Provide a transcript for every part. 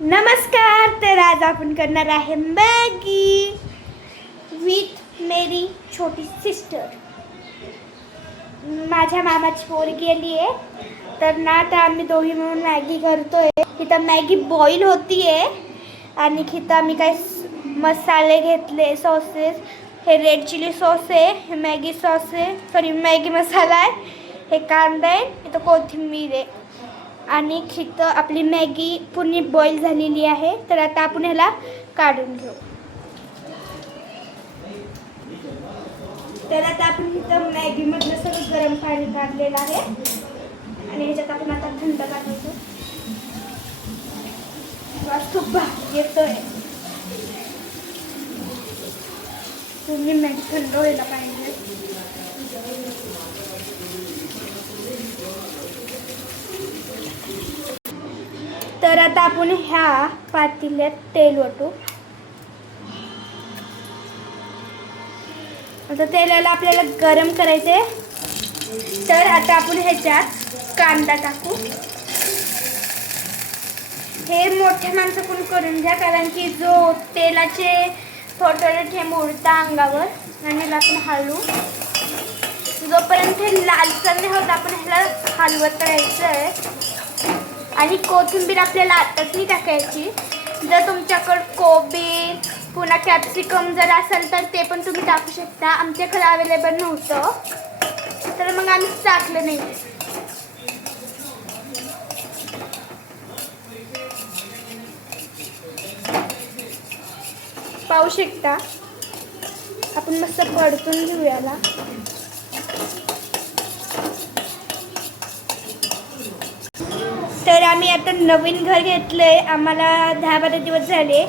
नमस्कार. तर आज आपण करणार आहे मॅगी विथ मेरी छोटी सिस्टर. माझ्या मामाची पोरगी आली आहे तर ना आता आम्ही दोघी मिळून मॅगी करतोय. इथं मॅगी बॉईल होतीये आणि इथं आम्ही काय मसाले घेतले, सॉसेस. हे रेड चिली सॉस आहे, हे मॅगी सॉस आहे, सॉरी मॅगी मसाला आहे, हे कांदा आहे, इथं कोथिंबीर आहे आणि इथं आपली मॅगी पूर्ण बॉईल झालेली आहे. तर आता आपण ह्याला काढून घेऊ. तर आता आपण इथं मॅगीमधलं सगळं गरम पाणी काढलेलं आहे आणि ह्याच्यात आपण आता थंड टाकायचो. वास खूप भारी येतोय. तुम्ही मॅगी थंड व्हायला पाहिजे. तर आता आपण ह्या पातेल्यात तेल ओतू. आता तेलाला आपल्याला गरम करायचे. तर आता आपण ह्याच्यात कांदा टाकू. हे मोठ्या माणसं पण करून घ्या कारण की जो तेलाचे थोडे थेंब उडता अंगावर आणि ह्याला आपण हलवू. जोपर्यंत हे लालसर नाही होत आपण ह्याला हलवत राहायचं आहे. आणि कोथिंबीर आपल्याला आताच नाही टाकायची. जर तुमच्याकडं कोबी पुन्हा कॅप्सिकम जर असेल तर ते पण तुम्ही टाकू शकता. आमच्याकडे अवेलेबल नव्हतं तर मग आम्ही टाकलं नाही. पाहू शकता आपण मस्त परतून घेऊ याला. तर आम्ही आता नवीन घर घेतलंय. आम्हाला 10-12 दिवस झाले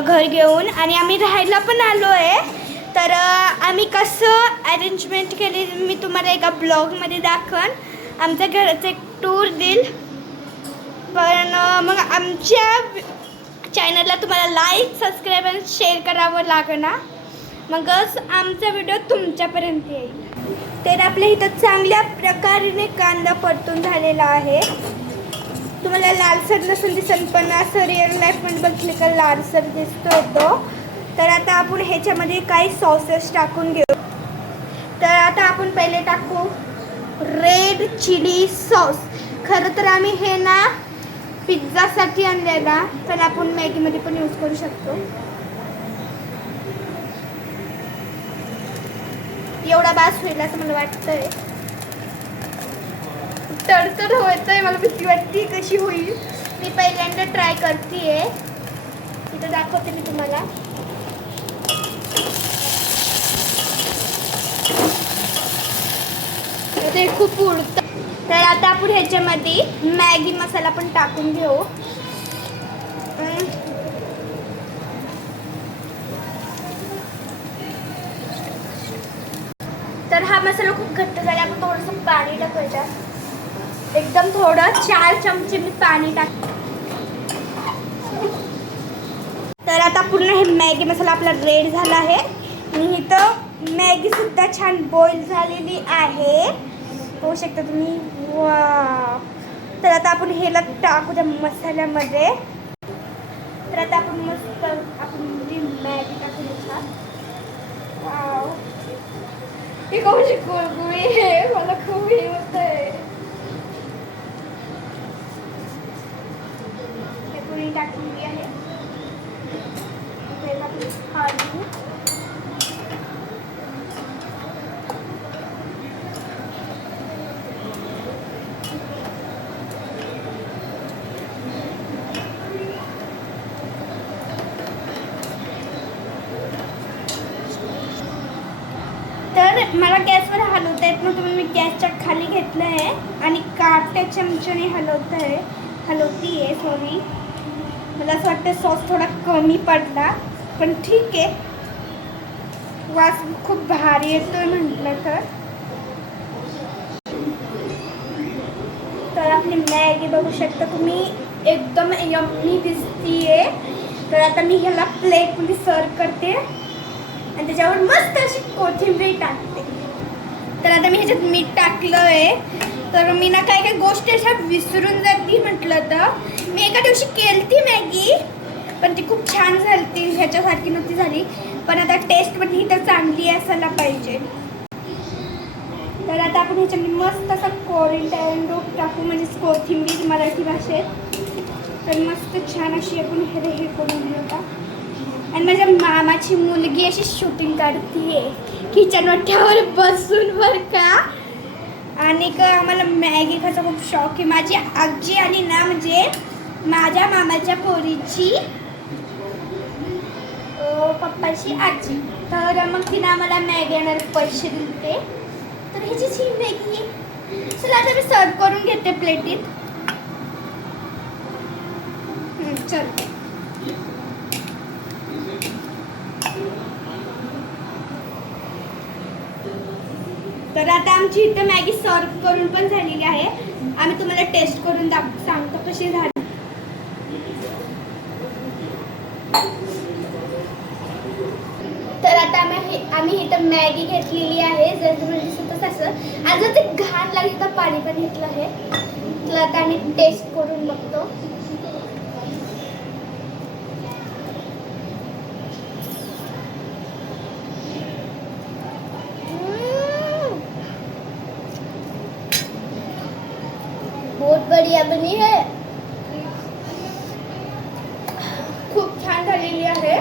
घर घेऊन आणि आम्ही राहायला पण आलो आहे. तर आम्ही कसं अरेंजमेंट केली मी तुम्हाला एका ब्लॉगमध्ये दाखवन. आमच्या घराचं एक टूर देईल. पण मग आमच्या चॅनलला तुम्हाला लाईक, सबस्क्राईब आणि शेअर करावं लागणार. मगच आमचा व्हिडिओ तुमच्यापर्यंत येईल. तर आपल्या इथं चांगल्या प्रकारे कांदा परतून झालेला आहे. तुम्हाला लालसर नसून दिसन पण असं रिअल लाईफमध्ये बघितलं का लालसर दिसतोय तो. तर आता आपण ह्याच्यामध्ये काही सॉसेस टाकून घेऊ. तर आता आपण पहिले टाकू रेड चिली सॉस. खरं तर आम्ही हे ना पिझ्झासाठी आणलेला पण आपण मॅगीमध्ये पण यूज करू शकतो. एवढा बास होईल असं मला वाटतंय. तडतड होतंय, मला भीती वाटते कशी होईल. मी पहिल्यांदा ट्राय करतेय. इथं दाखवते मी तुम्हाला. ते खूप उडतं. तर आता आपण ह्याच्यामध्ये मॅगी मसाला पण टाकून घेऊ. तर हा मसाला खूप घट्ट झाला. आपण थोडंसं पाणी टाकायचं. एकदम थोडं 4 चमचे मी पाणी टाक. तर आता पूर्ण हे मॅगी मसाला आपला रेडी झाला आहे आणि इथं मॅगी सुद्धा छान बॉईल झालेली आहे. पाहू शकता तुम्ही. वा. तर आता आपण ह्याला टाकू त्या मसाल्यामध्ये. तर आता आपण मस्त आपण मॅगी टाकू देतात. वाव, हे कशी गुळगुळी आहे. मला खूप हे होत आहे. हे पुरी टाकलेली आहे. हळदी. तर मला गॅसवर हलवता येत नव्हतं म्हणून मी गॅसच्या खाली घेतलं आहे आणि काट्या चमच्याने हलवती आहे. सॉरी, मला असं वाटतं सॉस थोडा कमी पडला पण ठीक आहे. वास खूप भारी येतोय म्हटलं तर आपली मॅगी बघू शकता तुम्ही एकदम यम्मी दिसतीये. तर आता मी ह्याला प्लेटमध्ये सर्व करते आणि त्याच्यावर मस्त अशी कोथिंबीर टाकते. तर आता मी ह्याच्यात मीठ टाकलं आहे तर मी ना काय काय गोष्टी अशा विसरून जाते म्हटलं तर मी एका दिवशी केलती मॅगी पण ती खूप छान झाली ह्याच्यासारखी नव्हती झाली पण आता टेस्टमध्ये ही तर चांगली असायला पाहिजे. तर आता आपण ह्याच्यामध्ये मस्त असा कोरिएंडर टाकू म्हणजे कोथिंबीर मराठी भाषेत. तर मस्त छान अशी आपण हे करून घेऊ आता. आणि माझ्या मामाची मुलगी अशी शूटिंग काढतीये किचन वाट्यावर बसून बरं का. आणि आम्हाला मॅगी खायचा खूप शौक आहे. माझी आजी आणि ना म्हणजे माझ्या मामाच्या पोरीची पप्पाची आजी तर मग तिनं आम्हाला मॅगी आणायला पैसे दिले. तर ह्याचीच ही मॅगी. चला आता मी सर्व करून घेते प्लेटीत. चल तर आता आमची इथं मॅगी सर्व करून पण झालेली आहे. आम्ही तुम्हाला टेस्ट करून सांगतो कशी झाली. तर आता आम्ही इथं मॅगी घेतलेली आहे जर तुम्हाला दिसत असं. आज ते घाण लागली तर पाणी पण घेतलं आहे. तर आता आम्ही टेस्ट करून बघतो. बहुत बढ़िया बनी है. खूप छान झालेली आहे.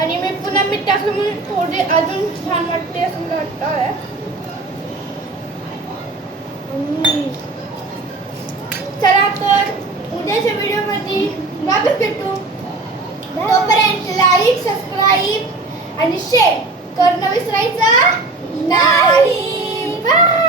आणि मी पुन्हा मीठ टाकलं म्हणून थोडे अजून छान वाटते असं मला वाटतं आहे. चला तर उद्याच्या व्हिडिओमध्ये वापस भेटू. तोपर्यंत लाईक सबस्क्राईब आणि शेअर करणं विसरायचं नाही. बाय.